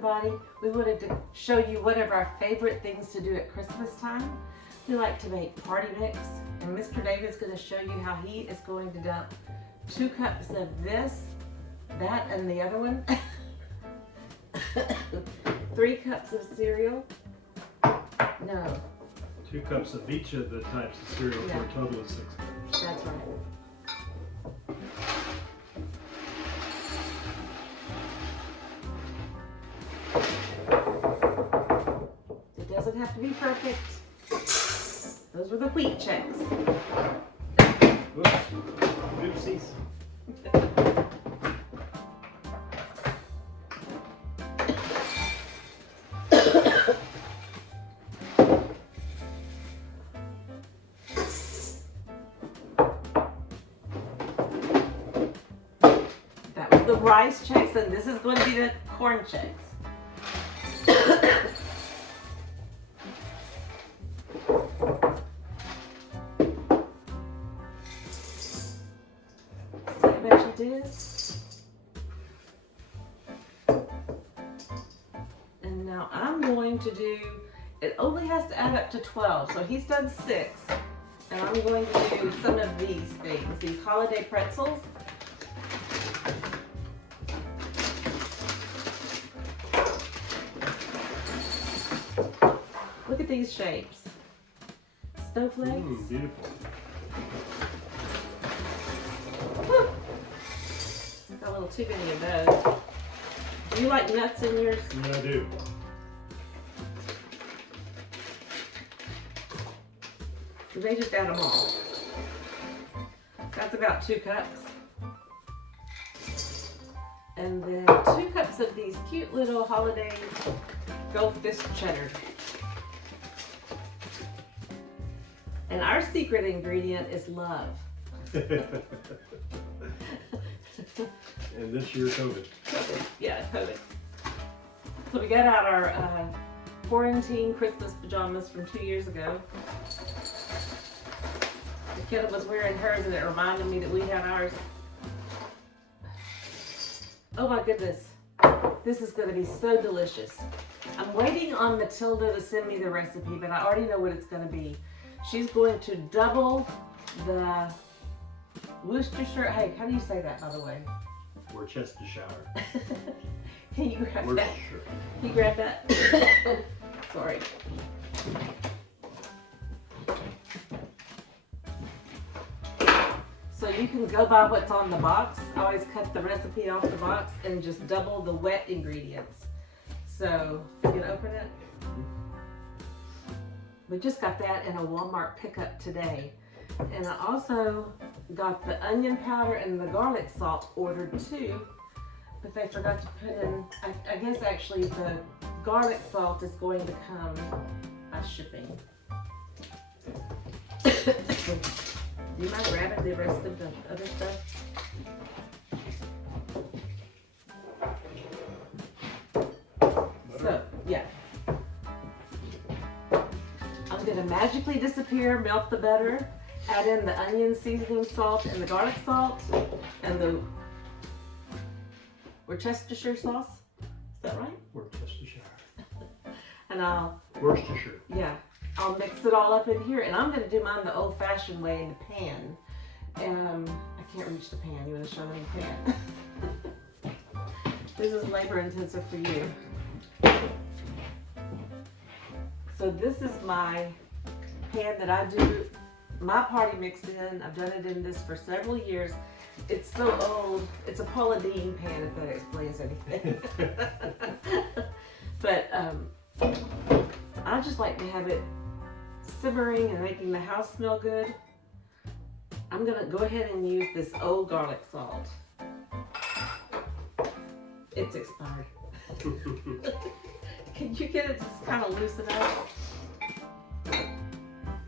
everybody. We wanted to show you one of our favorite things to do at Christmas time. We like to make party mix, and Mr. David's going to show you how he is going to dump 2 cups of this, that, and the other one. 3 cups of cereal. No. 2 cups of each of the types of cereal for a total of 6 cups. That's right. It doesn't have to be perfect. Those were the Wheat Chex. Oops. Oopsies. That was the rice Chex, and this is going to be the corn Chex. And now I'm going to do, it only has to add up to 12, so he's done 6. And I'm going to do some of these things, these holiday pretzels. Look at these shapes. Snowflakes. Ooh, beautiful. Got a little too many of those. Do you like nuts in yours? Yeah, I do. They just add them all. That's about 2 cups. And then 2 cups of these cute little holiday goldfish cheddar. And our secret ingredient is love. And this year, COVID. COVID. Yeah, COVID. So we got out our quarantine Christmas pajamas from 2 years ago. The kid was wearing hers and it reminded me that we had ours. Oh my goodness. This is going to be so delicious. I'm waiting on Matilda to send me the recipe, but I already know what it's going to be. She's going to double the Worcestershire. Hey, how do you say that, by the way? Worcestershire. Can you grab that? Worcestershire. Can you grab that? Sorry. So you can go by what's on the box. I always cut the recipe off the box and just double the wet ingredients. So you can open it. We just got that in a Walmart pickup today. And I also got the onion powder and the garlic salt ordered too, but they forgot to put in, I guess actually the garlic salt is going to come by shipping. Do you mind grabbing the rest of the other stuff? So, yeah. I'm gonna magically disappear, melt the butter, add in the onion seasoning salt and the garlic salt and the Worcestershire sauce. Is that right? Worcestershire. And Worcestershire. Yeah, I'll mix it all up in here, and I'm gonna do mine the old-fashioned way in the pan. I can't reach the pan. You wanna show me the pan? This is labor-intensive for you. So this is my pan that I do my party mix in. I've done it in this for several years. It's so old. It's a Paula Deen pan, if that explains anything. But I just like to have it simmering and making the house smell good. I'm gonna go ahead and use this old garlic salt. It's expired. Can you get it to just kind of loosen up?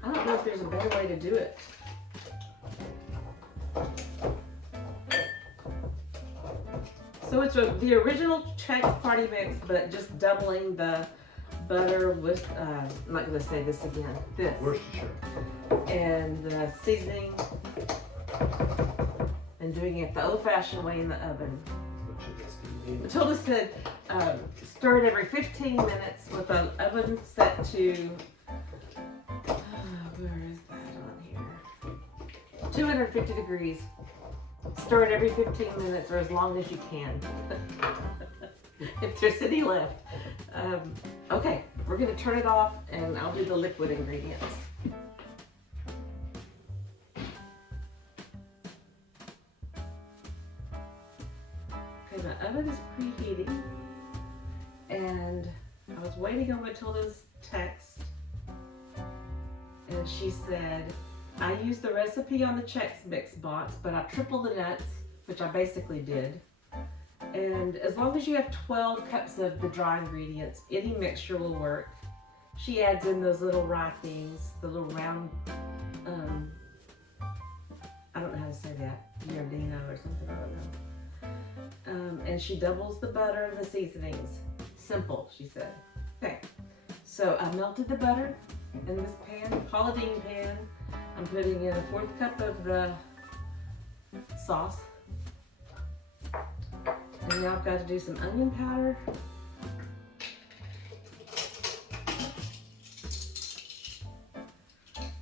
I don't know if there's a better way to do it. So it's the original Chex party mix, but just doubling the butter with, I'm not going to say this again, this. Worcestershire. And the seasoning, and doing it the old-fashioned way in the oven. Matilda said, Stir it every 15 minutes with an oven set to, where is that on here? 250 degrees. Stir it every 15 minutes or as long as you can. If there's any left. Okay, we're gonna turn it off and I'll do the liquid ingredients. Okay, my oven is preheating and I was waiting on Matilda's text and she said, I used the recipe on the Chex Mix box, but I tripled the nuts, which I basically did. And as long as you have 12 cups of the dry ingredients, any mixture will work. She adds in those little rye things, the little round, I don't know how to say that, giardino or something, I don't know. And she doubles the butter and the seasonings. Simple, she said. Okay, so I melted the butter in this pan, Pauladine pan. I'm putting in a 1/4 cup of the sauce. And now I've got to do some onion powder.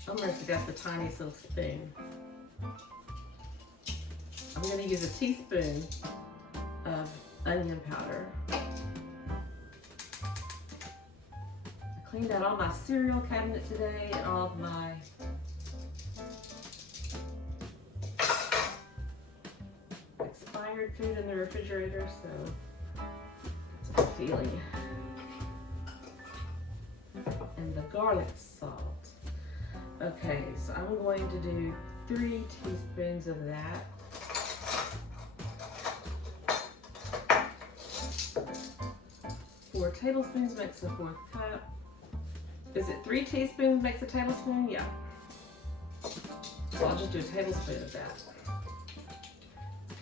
Almost got the tiniest little spoon. I'm going to use a teaspoon of onion powder. I cleaned out all my cereal cabinet today and all of my expired food in the refrigerator, so it's a good feeling. And the garlic salt. Okay, so I'm going to do 3 teaspoons of that. 4 tablespoons makes a 1/4 cup. Is it 3 teaspoons makes a tablespoon? Yeah. So I'll just do a tablespoon of that.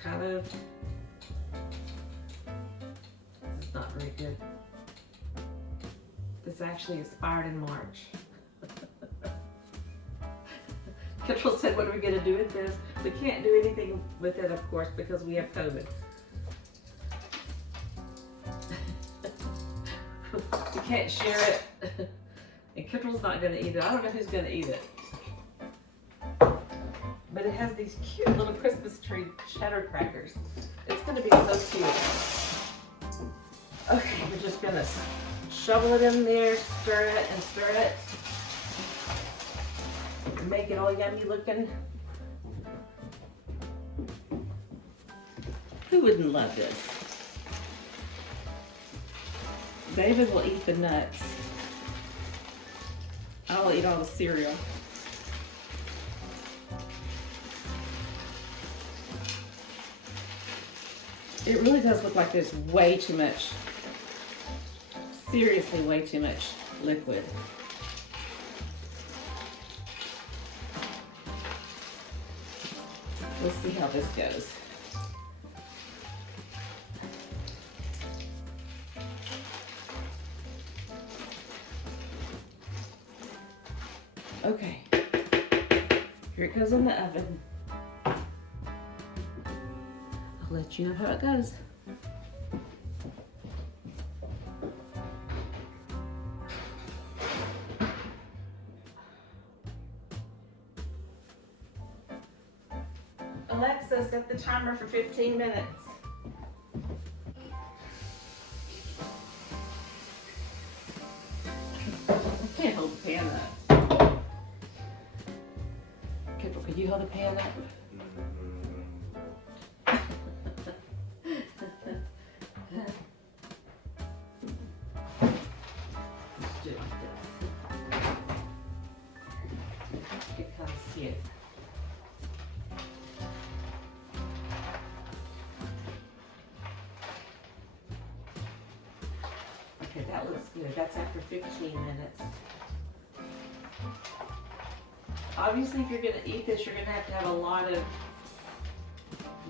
Kind of, this is not very good. This actually expired in March. Kendall said, what are we gonna do with this? We can't do anything with it, of course, because we have COVID. We can't share it. And Kendall's not gonna eat it. I don't know who's gonna eat it. But it has these cute little Christmas tree cheddar crackers. It's gonna be so cute. Okay, we're just gonna shovel it in there, stir it and stir it. Make it all yummy looking. Who wouldn't love this? David will eat the nuts. I'll eat all the cereal. It really does look like there's way too much, seriously way too much liquid. Let's see how this goes. Okay, here it goes in the oven. I'll let you know how it goes. Alexa, set the timer for 15 minutes. I can't hold the pan up. Kendall, could you hold the pan up? Let's do it like this. You can kind of see it. Okay, that looks good. That's after 15 minutes. Obviously, if you're going to eat this, you're going to have a lot of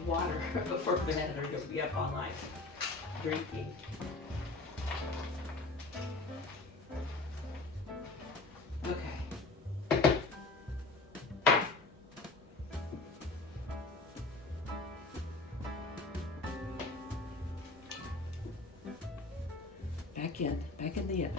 water before bed, or you'll be up all night drinking. Okay. back in the oven.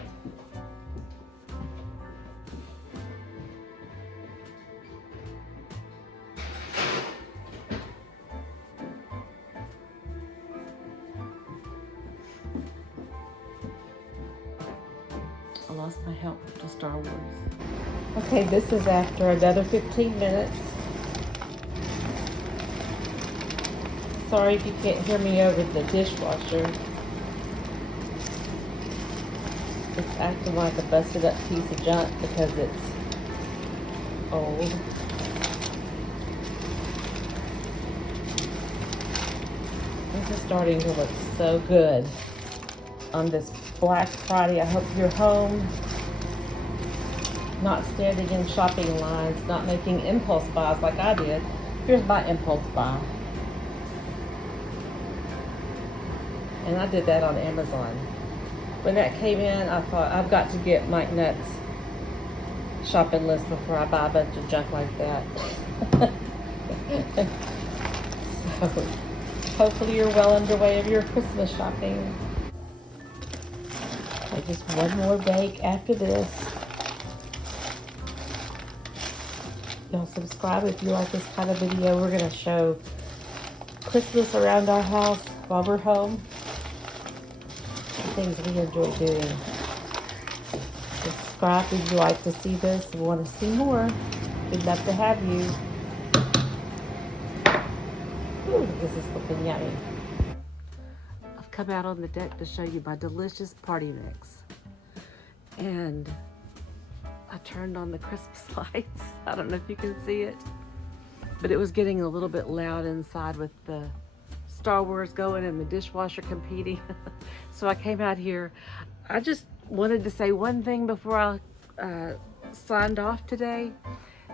I lost my help to Star Wars. Okay, this is after another 15 minutes. Sorry if you can't hear me over the dishwasher. It's acting like a busted up piece of junk because it's old. This is starting to look so good on this Black Friday. I hope you're home, not standing in shopping lines, not making impulse buys like I did. Here's my impulse buy. And I did that on Amazon. When that came in, I thought, I've got to get Mike Nutt's shopping list before I buy a bunch of junk like that. So, hopefully you're well underway of your Christmas shopping. Okay, just one more bake after this. Y'all subscribe if you like this kind of video. We're gonna show Christmas around our house while we're home. Things we enjoy doing. Subscribe if you like to see this and want to see more. We'd love to have you. Ooh, this is looking yummy. I've come out on the deck to show you my delicious party mix. And I turned on the Christmas lights. I don't know if you can see it, but it was getting a little bit loud inside with the Star Wars going and the dishwasher competing. So I came out here. I just wanted to say one thing before I signed off today,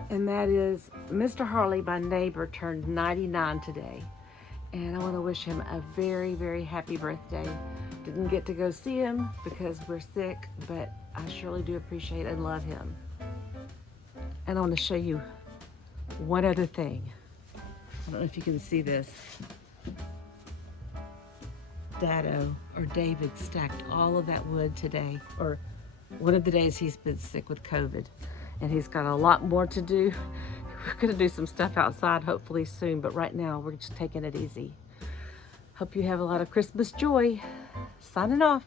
and that is Mr. Harley, my neighbor, turned 99 today. And I want to wish him a very, very happy birthday. Didn't get to go see him because we're sick, but I surely do appreciate and love him. And I want to show you one other thing. I don't know if you can see this. Dado, or David, stacked all of that wood today, or one of the days he's been sick with COVID, and he's got a lot more to do. We're gonna do some stuff outside hopefully soon, but right now we're just taking it easy. Hope you have a lot of Christmas joy. Signing off.